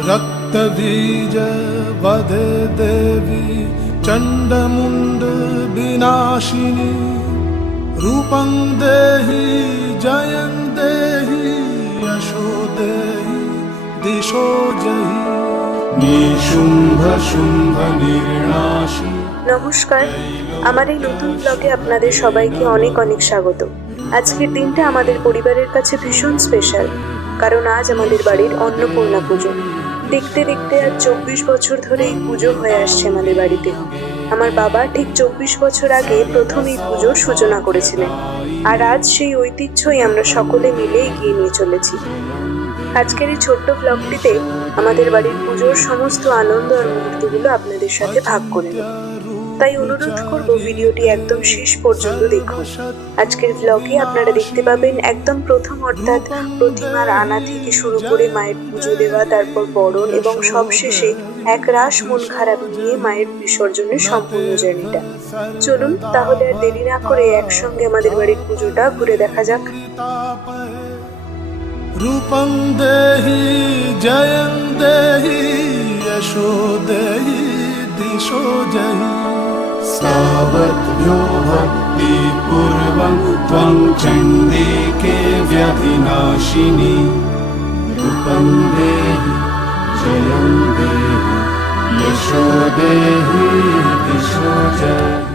रक्तबीज वधे देवी चण्डमुण्ड विनाशिनी रूपं देहि जयं देहि यशो देहि दिशो जहि निशुम्भ शुम्भ निर्नाशि। নমস্কার, আমার এই নতুন ব্লগে আপনাদের সবাইকে অনেক অনেক স্বাগত। আজকের দিনটা আমাদের পরিবারের কাছে ভীষণ স্পেশাল, কারণ আজ আমাদের বাড়ির অন্নপূর্ণা পুজো। দেখতে দেখতে আজ 24 বছর ধরে এই পুজো হয়ে আসছে আমাদের বাড়িতে। আমার বাবা ঠিক 24 বছর আগে প্রথম এই পুজোর সূচনা করেছিলেন, আর আজ সেই ঐতিহ্যই আমরা সকলে মিলে এগিয়ে নিয়ে চলেছি। আজকের এই ছোট্ট ব্লগটিতে আমাদের বাড়ির পুজোর সমস্ত আনন্দ আর মুহূর্তগুলো আপনাদের সাথে ভাগ করে নেব। তাই অনুরোধ করব ভিডিওটি একদম শেষ পর্যন্ত দেখুন। আজকের ব্লগে আপনারা দেখতে পাবেন একদম প্রথম, অর্থাৎ প্রতিমার আনা থেকে শুরু করে মায়ের পুজো দেওয়া, তারপর বরণ এবং সবশেষে এক রাশ মন খারাপ নিয়ে মায়ের বিসর্জনের সম্পূর্ণ জার্নিটা। চলুন তাহলে আর দেরি না করে একসঙ্গে আমাদের বাড়ির পুজোটা ঘুরে দেখা যাক। रूपं देहि जयं देहि यशो देहि दिशो जहि सावध्यो भक्तिपूर्वं त्वं चण्डिके व्यधिनाशिनी रूपं देहि जयं देहि यशो देहि दिशो जहि।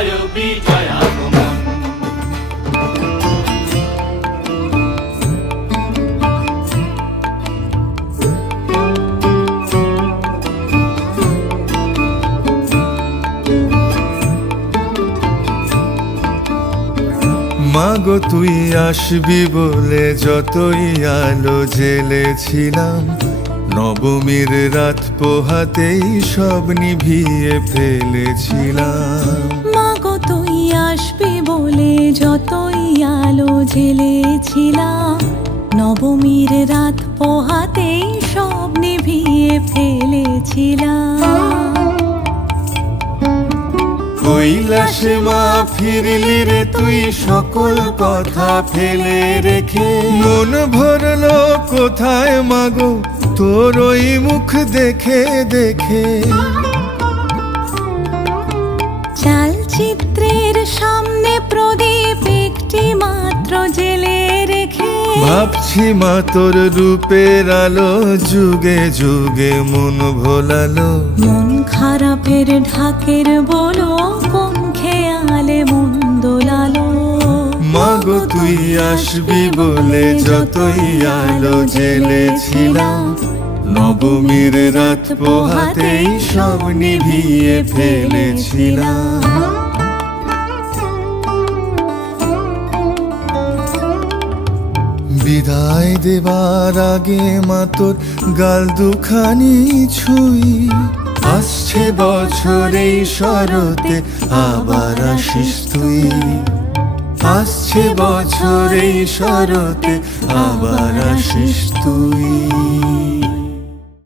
বিজয় বিজয় আগমন। মাগো তুই আসবি বলে যতই আলো জ্বেলেছিলাম, নবমীর রাত পোহাতেই সব নিভিয়ে ফেলেছিলাম। মাগো তুই আসবি বলে যতই আলো জ্বেলেছিলাম, নবমীর রাত পোহাতেই সব নিভিয়ে ফেলেছিলাম। কৈলাসে মা ফিরলি রে তুই সকল কথা ফেলে রেখে, মন ভরলো কোথায় মাগো তোর ওই মুখ দেখে দেখে। চালচিত্রের সামনে প্রদীপ একটি মাত্র জেলে রেখে, ভাবছি মা তোর রূপের আলো যুগে যুগে মন ভোলালো। মন খারাপের ঢাকের বলো কোন খেয়ালে মন দোলালো। মাগো তুই আসবি বলে যতই আলো জ্বেলেছিলাম, নবমীর রাত পোহাতেই সব নিভিয়ে ফেলেছিলাম। বিদায় দেবার আগে মা তোর গাল দুখানি ছুঁই, আসছে বছর এই শরতে আবার আসিস তুই। আসছে বছর এই শরতে আবার আসিস তুই।